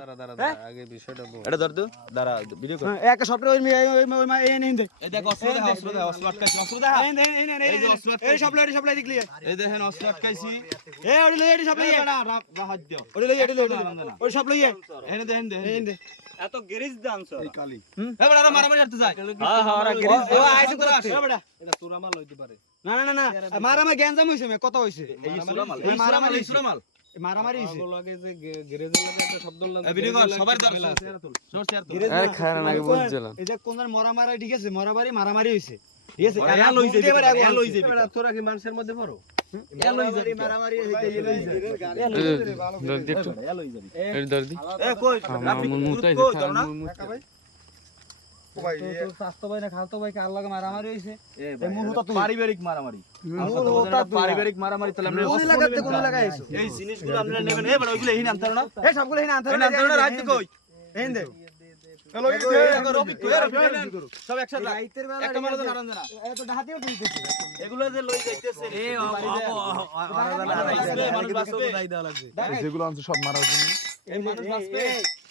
দাঁড়া দাঁড়া দাঁড়া, আগে বিষয়টা বল। এটা ধর তো দাঁড়া ভিডিও কর। হ্যাঁ, একটা ওই ওই ওই ওই এই নেন এই দেখ অস্ত্র দেখা অস্ত্র দেখা অস্ত্র আটকাইছি অস্ত্র দেখা। এই এই এই এই অস্ত্র এই সপ্লাই এই সপ্লাই দেখলি। এই দেখেন অস্ত্র আটকাইছি। এই ওই লই এই সপ্লাই এই রাহাত দিও। ওই লই এই লই না, না, না। ওই সপ্লাই এই দেখেন দেখেন এত গ্যারেজ দাম স্যার। এই বেটা, ওরা মারামারি করতে যায়। হ্যাঁ হ্যাঁ ওরা ও ও আইছে তো এই বেটা, এটা তোরা মাল হইতে পারে। না না না না। গ্যাঞ্জাম হইছে মে কত হইছে। এই সুরামাল, এই এই সুরামাল, এই সুরামাল। মারামারি হইছে। লাগে যে গ্যারেজের লাগে একটা শব্দ লাগে ভিডিও কর, সবার দরকার ঝামেলা আছে। আছে। জোর চেয়ার তোল। গ্যারেজ আরে খারাপ নাকি বুঝছিলাম। এই যে কোন মরামারি ঠিক আছে মরামারি মারামারি হইছে। ঠিক আছে এল এল তোরা কি মানুষের মধ্যে পড়ো? মারামারি মারামারি হইছে জলদি একটু জলদি এ, কই? মুতাই ভাই। পারিবারিক মারামারি না। পারিবারিক মারামারি এই জিনিসগুলো আপনারা নেবেন এ বেটা ওইগুলো এখানে আনতে না এই সবগুলো এখানে আনতে এখানে আনতে না রাত কই এই দে এ, এ যেগুলো আনছে সব মারার জন্য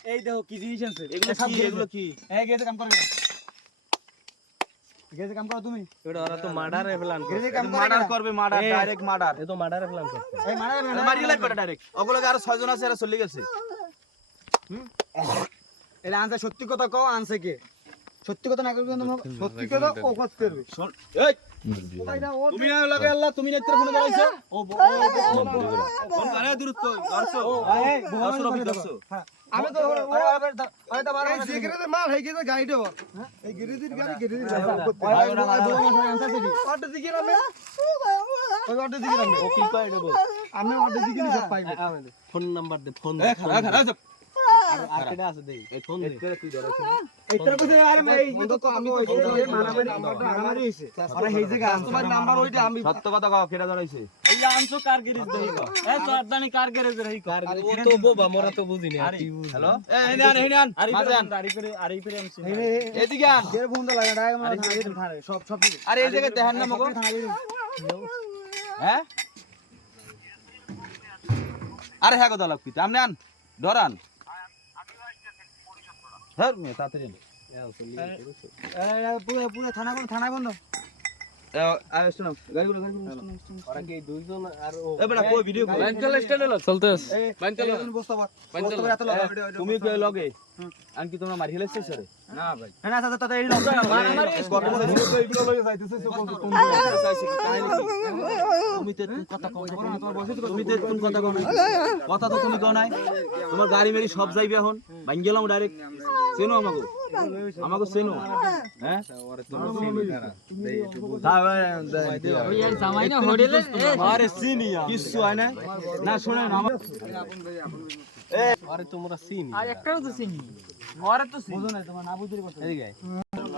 এই দেখো কি জিনিস আনছে। এগুলো কি? এগুলো কি? এই গেছে কাম করে গেছে কাম করো তুমি। এটা ওরা তো মার্ডারে প্ল্যান করে গেছে কাম করে মার্ডার করবে মার্ডার ডাইরেক্ট মার্ডার। এ তো মার্ডারে প্ল্যান করছে। এই মারা মারিয়ে লাগবে ডাইরেক্ট ওগুলোকে আরও ছয়জন আছে এরা চলে গেছে। হুম? এটা আনছে সত্যি কথা কও আনছে কে? সত্যি কথা না করবে সত্যি কথা ও কত করবে শোন এই! তুমি না লাগে আল্লাহ তুমি না ফোন করাইছো ও ফোন করে দূরত্ব দর্শো এই দর্শো রবি দর্শো আমি তো মাল হয়ে গেছে গাড়িটা এই গেরেজের গাড়ি গেরেজের গাড়ি। দিকে রামে ওই অর্ডার দিকে রামে ও কি কয় এটা বল। আমি অর্ডার দিকে নি সব পাইবে ফোন নাম্বার দে ফোন এ খারাপ খারাপ আর কেডা আছে দেই এই ফোন দে। এই তোর কাছে আরে ভাই এই তো আমি কইছি মারামারি মারামারি হইছে আরে এই জায়গা তোমার নাম্বার ওইটা আমি সত্য কথা কও কেডা ধরাইছে এই আনছো কার গ্যারেজ দেই গো এ সর্দানি কার গ্যারেজ রই কার ও তো বোবা মোরা তো বুঝি না কি হ্যালো? এ এনে আন এনে আরে মাঝে আন। আরে করে আরে করে আনছি এদিকে আন। এর ফোন তো লাগে না আমরা থানায় থানায় সব সব আরে এই জায়গায় দেখান না মগো। হ্যাঁ? আরে হ্যাঁ কথা লাগবি আপনি আন ধরান হ্যাঁ তাড়াতাড়ি পুরো পুরো থানা থানায় বন্ধ। তুমি কই লগে আনকি তোমরা মারি হেলেছিস রে না না দাদা দাদা এই লক মারামারি এগুলো লয়ে যাইতেছে সে বলতো তুমি তুমি তো কথা কও না, তুমি তো তুমি কথা কও কথা তো তুমি কও নাই। তোমার গাড়ি মেরি সব যাইবে এখন। ভাঙ গেলাম ডাইরেক্ট চেনো আমাকে? আমাকে চেনো? হ্যাঁ? আরে চিনি কিছু হয় না না শুনেন আমার আরে তোমরা চিনি। আর একটাও তো চিনি। আরে তো চিনি। বুঝো না তোমার না বুঝির কথা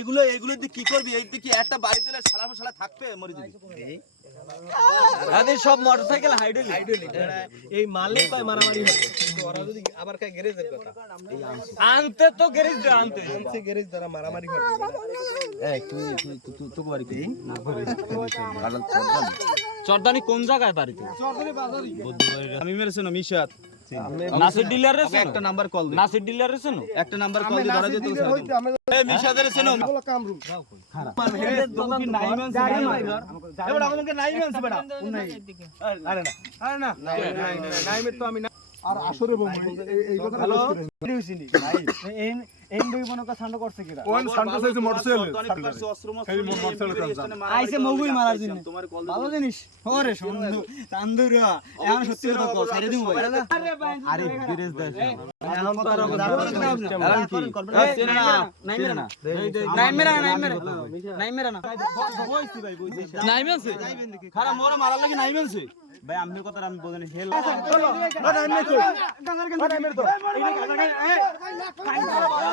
এগুলো এগুলো দিয়ে কি করবি? এই দিকে একটা বাড়ি দিলে শালা শালা থাকবে মরে যাবি। সব মোটরসাইকেল হাইডে এই মালে পায় মারামারি হবে। ওরা যদি আবার খায় গ্যারেজের কথা। আনতে তো গ্যারেজ দে আনতে। আনছে গ্যারেজ দ্বারা মারামারি হবে এই তুই তুই তুই তো বাড়ি কি চর্দানি। কোন জায়গায় বাড়িতে? আমি মেরেছে না মিশাত? নাসির ডিলার একটা নাম্বার কল দে নাসির ডিলার শুনো একটা নাম্বার কল ধরা যেত এবার আমাকে আরে না নাইমে তো আমি আর আসরে বলব এই- এই কথা হ্যালো? এই এই মনে কা ছান্ড করছে কিরা ওয়ান সান্টা সাইজ মোটরসাইকেল এই আইছে মগুই মারার জন্য ভালো জিনিস ওরে সুন্দর তান্দুরা এখন সত্যি কথা কও ছাইরে দিমু ভাই আরে বিরেজ দেশ এখন তো আর এলান কি না নাই মেরা না নাই মেরা নাই মেরা নাই মেরা না নাই মেছে খারাপ মোর মারার লাগি নাই মেনছে ভাই আমি কথা আমি বলেন হেল নাইমের বন্ধু না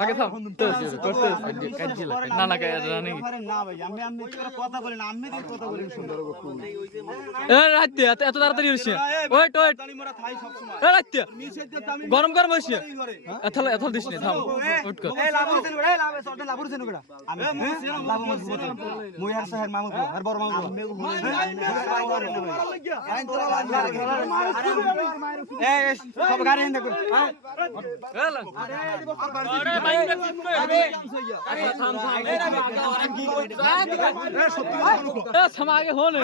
আগে থাম না না রানি না ভাই আমি আমি কথা বলেন আমি কথা বলেন সুন্দর এ রাত দে এত এত তাড়াতাড়ি হইছে ওয়েট ওয়েট মোরা থাই সব সময় এ রাত দে গরম গরম হইছে এথল এথল দিস নে থাম ওয়েট কর এই লাবুর সেন গড়া লাবে সরতে লাবুর সেন গড়া আমি লাবু মত মুই আর সাহেব মামু আর বড় মামু এই সব গাড়ি হিন্দা কর আরে আগে হল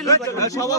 লই সবাই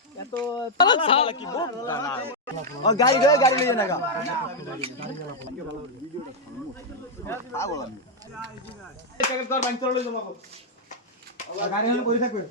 থাম কি। ও গাড়ি রে গাড়ি লইয়া নাগা গাড়ি হলে পড়ে থাকবে।